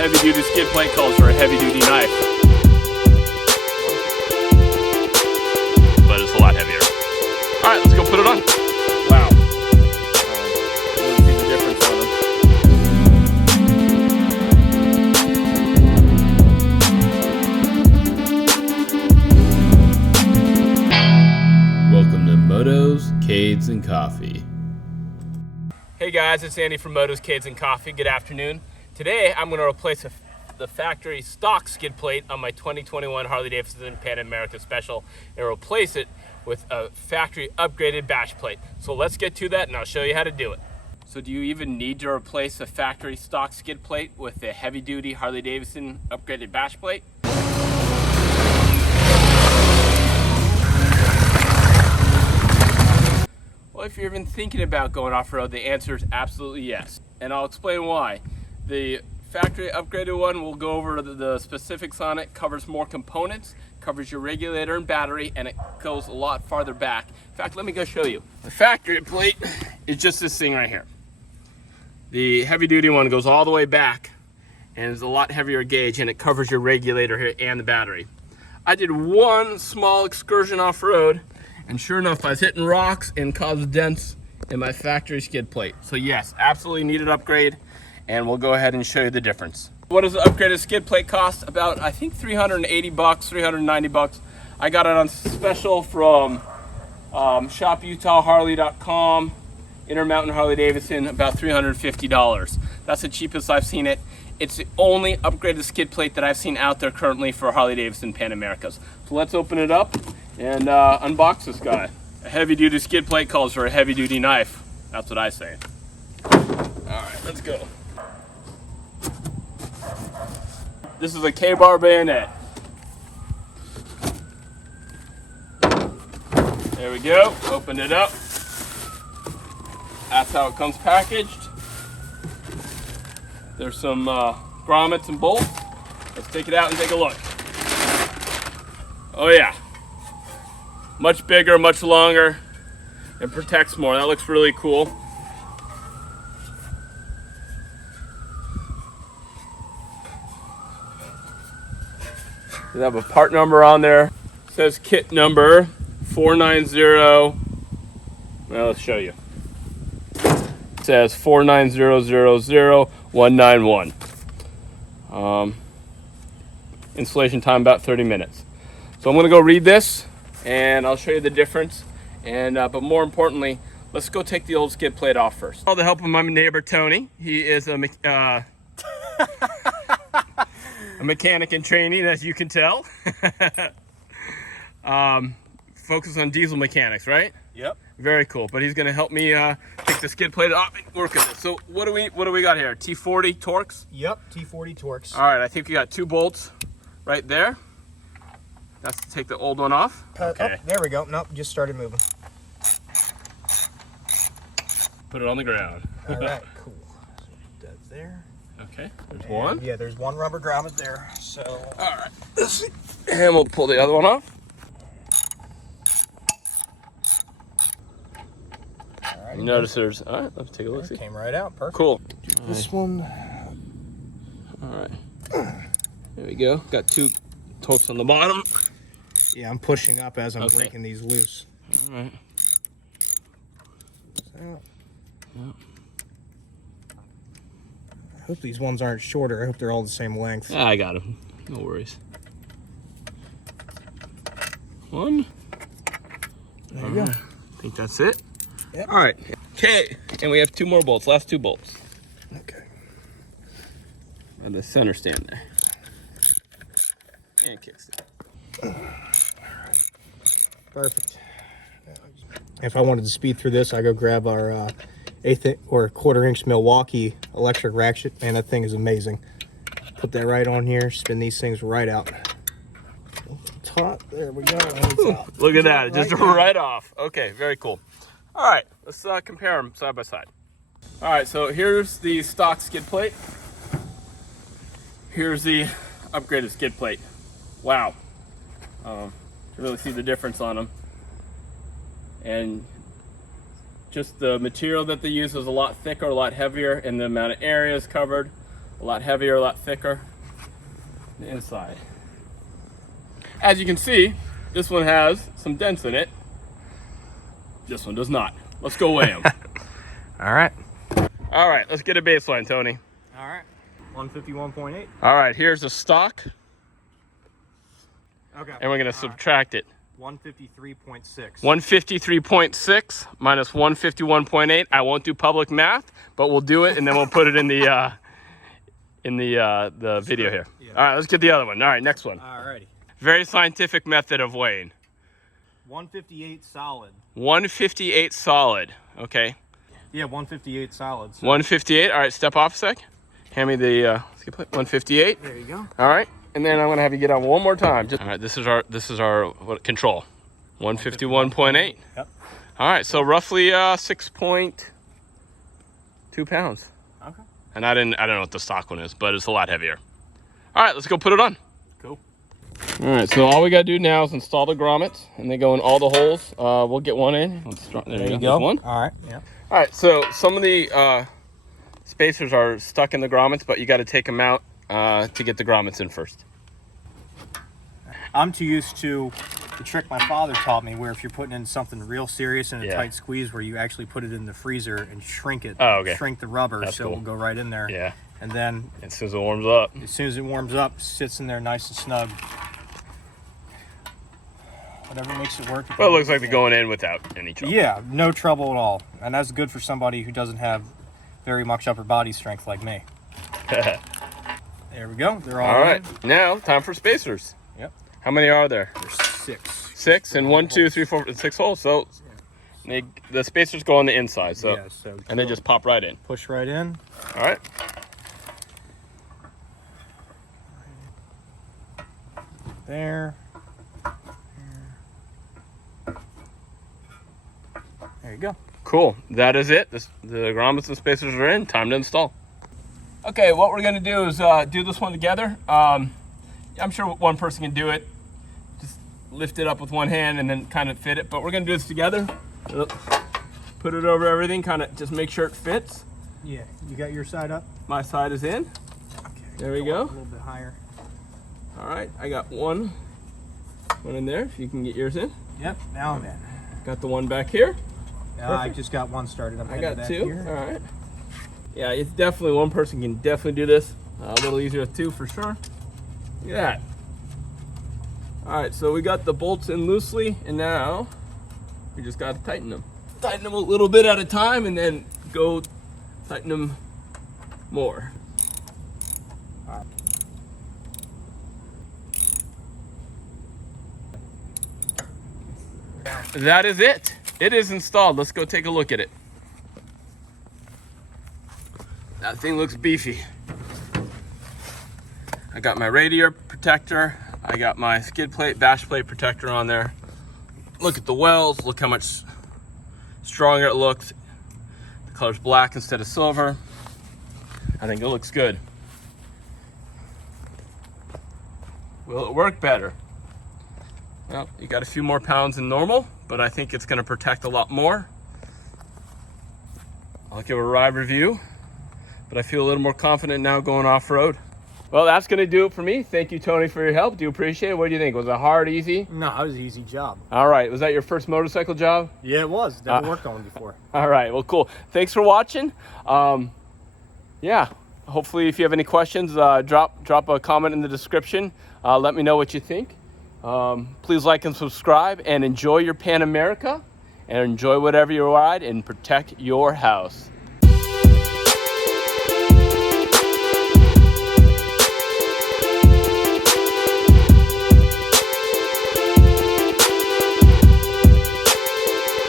heavy duty skid plate calls for a heavy duty knife. But it's a lot heavier. Alright, let's go put it on. Wow. You can see the difference on them. Welcome to Motos, Cades, and Coffee. Hey guys, it's Andy from Motos, Cades, and Coffee. Good afternoon. Today I'm going to replace the factory stock skid plate on my 2021 Harley Davidson Pan America Special and replace it with a factory upgraded bash plate. So let's get to that and I'll show you how to do it. So do you even need to replace a factory stock skid plate with a heavy duty Harley Davidson upgraded bash plate? Well, if you're even thinking about going off-road, the answer is absolutely yes. And I'll explain why. The factory upgraded one will go over the specifics on it, covers more components, covers your regulator and battery, and it goes a lot farther back. In fact, let me go show you. The factory plate is just this thing right here. The heavy duty one goes all the way back and is a lot heavier gauge, and it covers your regulator here and the battery. I did one small excursion off-road, and sure enough, I was hitting rocks and caused dents in my factory skid plate. So yes, absolutely need an upgrade, and we'll go ahead and show you the difference. What does the upgraded skid plate cost? About, I think, 380 bucks, 390 bucks. I got it on special from shoputahharley.com, Intermountain Harley Davidson, about $350. That's the cheapest I've seen it. It's the only upgraded skid plate that I've seen out there currently for Harley Davidson Pan Americas. So let's open it up and unbox this guy. A heavy duty skid plate calls for a heavy duty knife. That's what I say. All right, let's go. This is a K-bar bayonet. There we go, open it up. That's how it comes packaged. There's some grommets and bolts. Let's take it out and take a look. Oh yeah. Much bigger, much longer, and protects more. That looks really cool. We have a part number on there. It says kit number 490. Well, let's show you. It says 490000191. Installation time about 30 minutes. So I'm going to go read this, and I'll show you the difference. And but more importantly, let's go take the old skid plate off first. All the help of my neighbor Tony. He is a mechanic in training, as you can tell. Focus on diesel mechanics, right? Yep. Very cool. But he's going to help me take the skid plate off and work with it. So what do we got here? T40 Torx? Yep. T40 Torx. All right. I think we got 2 bolts right there. That's to take the old one off. Okay. Oh, there we go. Nope. Just started moving. Put it on the ground. All right. Cool. So that's there. Okay. There's one. Yeah. There's one rubber grommet there. So. All right. Let's see. And we'll pull the other one off. You notice there's, all right, let's take a look. See. Came right out, perfect. Cool. This one. All right. There we go. Got 2 Torx on the bottom. Yeah, I'm pushing up as I'm breaking these loose. All right. So. I hope these ones aren't shorter. I hope they're all the same length. I got them. No worries. One. There you go. I think that's it. Yep. All right. Okay. And we have 2 more bolts. Last 2 bolts. Okay. And the center stand there. And kickstand. Perfect. If I wanted to speed through this, I go grab our 1/8 or 1/4 inch Milwaukee electric ratchet. Man, that thing is amazing. Put that right on here. Spin these things right out. Top. There we go. Look at that. It just right off. Okay. Very cool. All right. Let's compare them side by side. All right. So here's the stock skid plate. Here's the upgraded skid plate. Wow. You really see the difference on them. And just the material that they use is a lot thicker, a lot heavier, and the amount of area is covered. A lot heavier, a lot thicker. The inside. As you can see, this one has some dents in it. This one does not. Let's go weigh them. All right. All right, let's get a baseline, Tony. All right. 151.8. All right, here's the stock. Okay. And we're gonna subtract it. 153.6. 153.6 minus 151.8. I won't do public math, but we'll do it, and then we'll put it in the video here. Yeah. All right, let's get the other one. All right, next one. Alrighty. Very scientific method of weighing. 158 solid. 158 solid. Okay. Yeah, 158 solid. So. 158. All right, step off a sec. Hand me the skip plate. 158. There you go. All right, and then I'm gonna have you get on one more time. All right, this is our what, control. 151.8. Yep. All right, so roughly 6.2 pounds. Okay. And I don't know what the stock one is, but it's a lot heavier. All right, let's go put it on. Cool. All right, so all we gotta do now is install the grommets, and they go in all the holes. We'll get one in. There you go. One. All right. Yeah. All right, so some of the spacers are stuck in the grommets, but you got to take them out to get the grommets in first. I'm too used to the trick my father taught me, where if you're putting in something real serious in a tight squeeze, where you actually put it in the freezer and shrink it. Oh, okay. Shrink the rubber. That's so cool. it will go right in there. Yeah. And then As soon as it warms up. as soon as it warms up, sits in there nice and snug. Whatever makes it work. Well, it looks like they're going in without any trouble. Yeah, no trouble at all. And that's good for somebody who doesn't have very much upper body strength like me. There we go. They're all All right. in. Now, time for spacers. Yep. How many are there? There's 6. 6 and 1, 2, 3, 4, 6 holes. So the spacers go on the inside. So, Yeah, so and they just pop right in. push right in. All right. There. There you go. Cool. That is it. The grommets and spacers are in. Time to install. Okay, what we're going to do is do this one together. I'm sure one person can do it. Just lift it up with one hand and then kind of fit it. But we're going to do this together. Put it over everything. Kind of just make sure it fits. Yeah. You got your side up? My side is in. Okay. There we up go. A little bit higher. All right. I got one in there. If you can get yours in. Yep. Now I'm in. Got the one back here. I just got one started. I got two. Here. All right. Yeah, it's definitely, one person can definitely do this. A little easier with two for sure. Look at that. All right, so we got the bolts in loosely, and now we just got to tighten them. Tighten them a little bit at a time, and then go tighten them more. All right. That is it. It is installed. Let's go take a look at it. That thing looks beefy. I got my radiator protector. I got my skid plate, bash plate protector on there. Look at the wells. Look how much stronger it looks. The color's black instead of silver. I think it looks good. Will it work better? Well, you got a few more pounds than normal, but I think it's going to protect a lot more. I'll give a ride review, but I feel a little more confident now going off-road. Well, that's going to do it for me. Thank you, Tony, for your help. Do appreciate it. What do you think? Was it hard, easy? No, it was an easy job. All right. Was that your first motorcycle job? Yeah, it was. Never worked on one before. All right. Well, cool. Thanks for watching. Yeah. Hopefully, if you have any questions, drop a comment in the description. Let me know what you think. Please like and subscribe, and enjoy your Pan America, and enjoy whatever you ride, and protect your house.